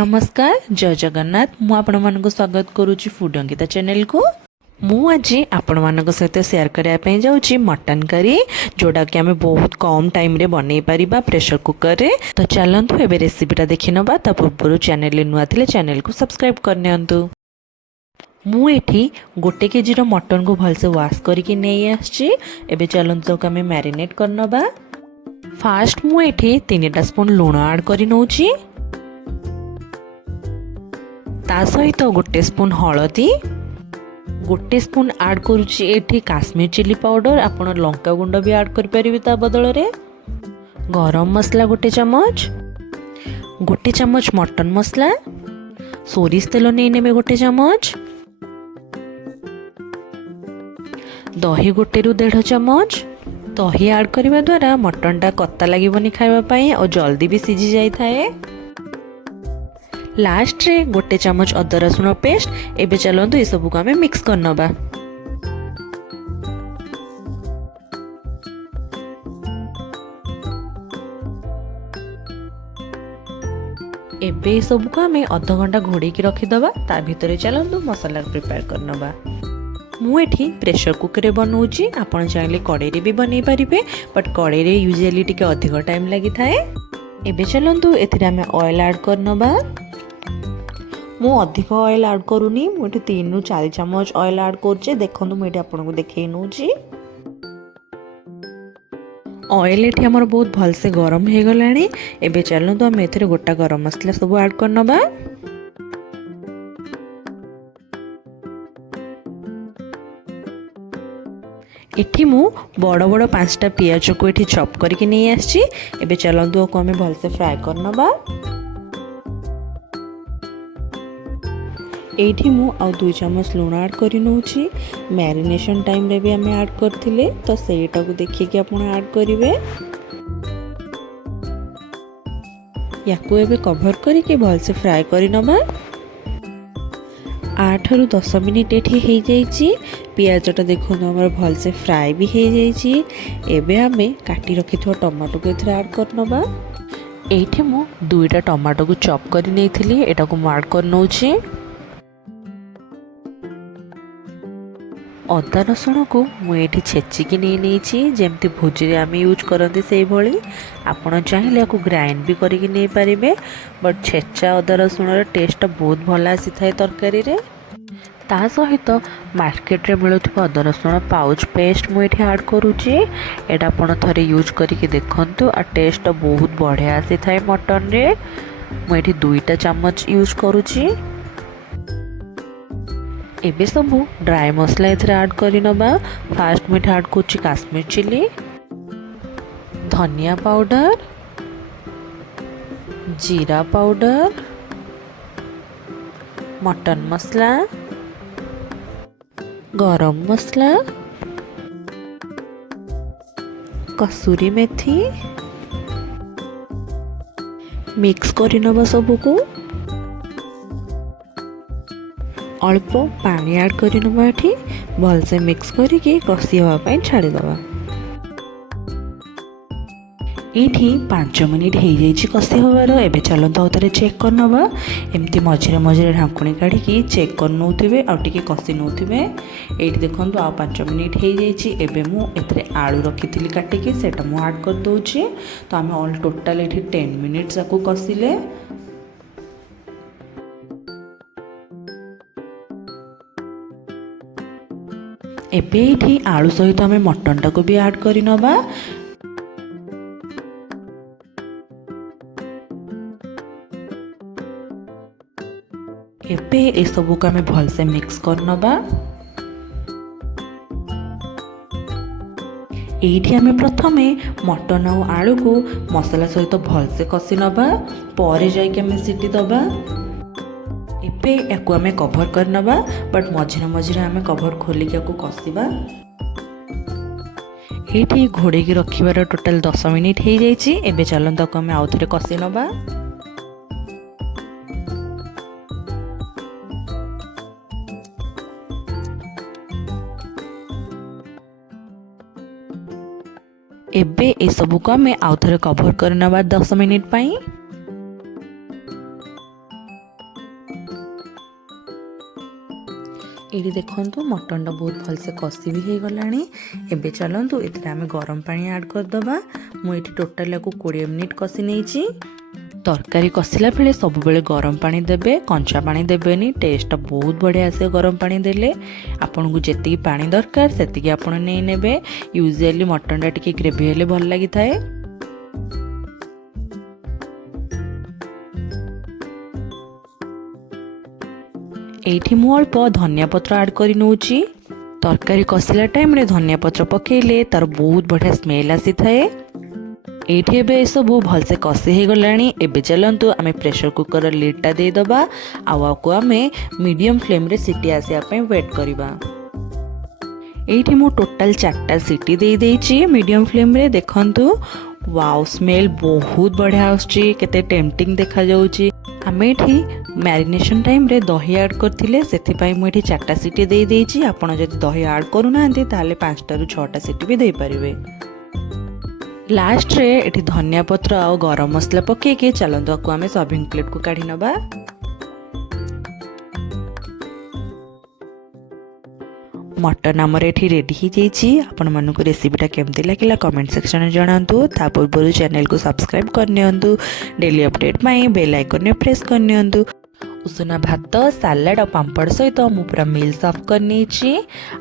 नमस्कार जय जगन्नाथ मु आपण मानक स्वागत करुच्ची फूड अंकिता चैनल को। मु आज आपण मानक सहित शेयर करने जाऊँगी मटन करी जोड़ा कि आम बहुत कम टाइम रे बनई पारिबा प्रेशर कुकर रे। तो चलतु एबे रेसिपीटा देखि नबा। ता पूर्व चैनल नुआ थिले चैनल को सब्सक्राइब करनियंतु। मु एठी गोटे केजी रो मटन को भलसे वाश करके नहीं आछि। एबे चलतु आम मैरिनेट करनबा। फास्ट मु एठी 3 स्पून लूण ऐड करि नउछि। ता सहित गोटे स्पून हलदी, गोटे स्पून ऐड करुच्ची एठी काश्मीर चिली पाउडर। आपण लंका गुंड भी ऐड कर परिबे ता बदल रे। गरम मसला गोटे चमच मटन मसला, सोरिष तेल नहीं नेबे गोटे चमच, दही गोटे रु 1.5 चमच। दही ऐड करने द्वारा मटन टा कत्ता लगे खाइबा पई और जल्दी भी सीझी जाई थाए। लास्ट रे गोटे चमच अदा रसुण पेस्ट। एबे चलतु ये सब को आम मिक्स करनबा। एबे ये सब को आम अध घंटा घोड़ी की रखीदबा। ता भितर चलतु मसला प्रिपेयर करनबा। मु एठी प्रेशर कुकर रे बनौची। आपण चाहिले कड़ाई रे भी बनै परिबे, बट कड़ाई रे यूजुअली टिके अधिक टाइम लागि थाए। एबे चलतु एथिरे आम ऑयल ऐड करनबा। मु अधिक ऑयल ऐड करूनी, मुझे 3 रु 4 चमच ऑयल ऐड करछे। देखंतु मुझे आपको देखै नउची। ऑयल एठी हमर बहुत भल से गरम हे गलानी। एबे चलंतु हम एथिरे गोटा गरम मसला सब ऐड करनबा। एठी मु बड़ बड़ 5टा पियाज को एठी चॉप करके नहीं आछि। एबे चलंतु को हमें भल से फ्राई करनबा। एठी मु आ 2 चमच लूण ऐड करि नउछि। मैरिनेशन टाइम रे भी हमें ऐड करथिले, तो सेटा को देखि कि आपण ऐड करिवे। याकू एबे कवर करके भल से फ्राई करि नबा। 8 रु 10 मिनिट एठी हे जाइछि। पियाजटा देखो हमर भल से फ्राई भी हे जाइछि। एबे हमें काटी रखिथो टमाटो को एथरे ऐड करनबा। एठी मु 2टा टमाटो को चॉप करि नेथिली, एटा को ऐड कर नउछि। अदा रसुण को मुझे छेचिकी नहीं जमती भोजी आम यूज करते से भली। आपण चाहिए आपको ग्राइंड भी करके नहीं पारे, बट छेचा अदा रसुण टेस्ट बहुत भल आसी थाए तरकारी रे। ता सहित मार्केट रे मिलुथिबा अदा रसुण पाउच पेस्ट मुझे ऐड करुच्ची। एटा आपण थरे यूज करके देखंतु आ टेस्ट बहुत बढ़िया आसी थाए मटन रे। मुझे 2टा चमच यूज करुच्ची। एबे सबू ड्राई मसला एथरे ऐड करि नबा। फास्ट मुझे ऐड करछि काश्मीर चिली, धनिया पाउडर, जीरा पाउडर, मटन मसला, गरम मसला, कसूरी मेथी। मिक्स करि नबा सबू को। अल्प पानी ऐड करि नबा। एठी भल से मिक्स करके कसी हवा पई छाड़ी दबा। एठी 5 मिनिट हे जाइछि कसी हवार। एबे चलंत आउतरे चेक कर नबा। एमती मझिरे मझिरे ढांकुणी काढी की चेक कर नउथिबे आ टिके कसी नउथिबे। एठी देखंतु आ 5 मिनिट हे जाइछि। एबे मु एथरे आलू रखिथिली काटिके सेटा मु ऐड कर दोछि। तो आमे ऑल टोटल एठी 10 मिनिट्स आकु कसिले। एबे एठी आलू सहित आमे मटन टा को भी ऐड करि नबा। एबे ए सब को आमे भल से मिक्स कर नबा। एठी आमे प्रथमे मटन और आलू को मसला सहित भल से कसी नबा, परे जाई के आमे सीटी दबा। एबे याकू आमे कवर कर नबा, बट मझिरे मझिरे आमे कवर खोलिक याकू कसिबा। एठी घोड़े की रखिबार टोटल 10 मिनिट हे जाइछि। एबे चलंत को आमे आउथरे कसी नबा। एबे ए सब को आमे आउथरे कवर कर नबा 10 मिनिट पई। ये देखंतु मटनटा बहुत भलसे कषि भी हो गलानी। एबे चलंतु एथिरे आमे गरम पानी ऐड करदबा। मु एठी टोटल को 20 मिनिट कषि नेइची। तरकारी कषिला बेले सब बेले गरम पानी देबे, कंचा पानी देबेनी। टेस्ट बहुत बढ़िया आसे गरम पानी देले। आपन को जेतिकी पानी दरकार सेतिकी आपन नै नेबे। यूजुअली मटनटा टिके ग्रेवी हेले भल लागि थाए। एठी मु अल्प धनिया पत्र ऐड करि नउची। तरकारी कषिला टाइम रे धनिया पत्र पकेले तार बहुत बढ़िया स्मेल आसी थाए। एठी एबे सब भलसे कषि हो गलानी। एबे चलंतु आमे प्रेशर कुकर लिडटा दे दबा। आको आमे मीडियम फ्लेम रे सीटी आसिया पे वेट करिबा। एठी मु टोटल 4टा सीटी दे देइची मीडियम फ्लेम रे। देखंतु वाओ स्मेल बहुत बढ़िया आउची, केते टेम्पटिंग देखा जाउची। आमे एठी मैरिनेशन टाइम रे दही ऐड करथिले, सेथि पई मु एठी 4टा सीटी दे देइची। आपण जदि दही ऐड करू नांती ताले 5टा रु 6टा सीटी भी दे परिबे। लास्ट रे एठी धनिया पत्र आ गरम मसला पके के चलंतु आको आमे सर्विंग प्लेट को काढी नबा। मटन आमर एठी रेडी ही जाइछि। आपण मानको रेसिपीटा केमती लागिला कमेंट सेक्शन में जणांतु। ता पूर्व चैनल को सब्सक्राइब करनियंतु। डेली अपडेट पाई बेल आइकन ने प्रेस करनियंतु। उषुना भात सालाड और पांपड़ सहित मु पूरा मील सर्व करनी।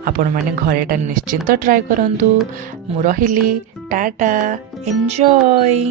आपण माने घरेटा निश्चिंत ट्राए करंतु। मु रहिली टाटा एंजॉय।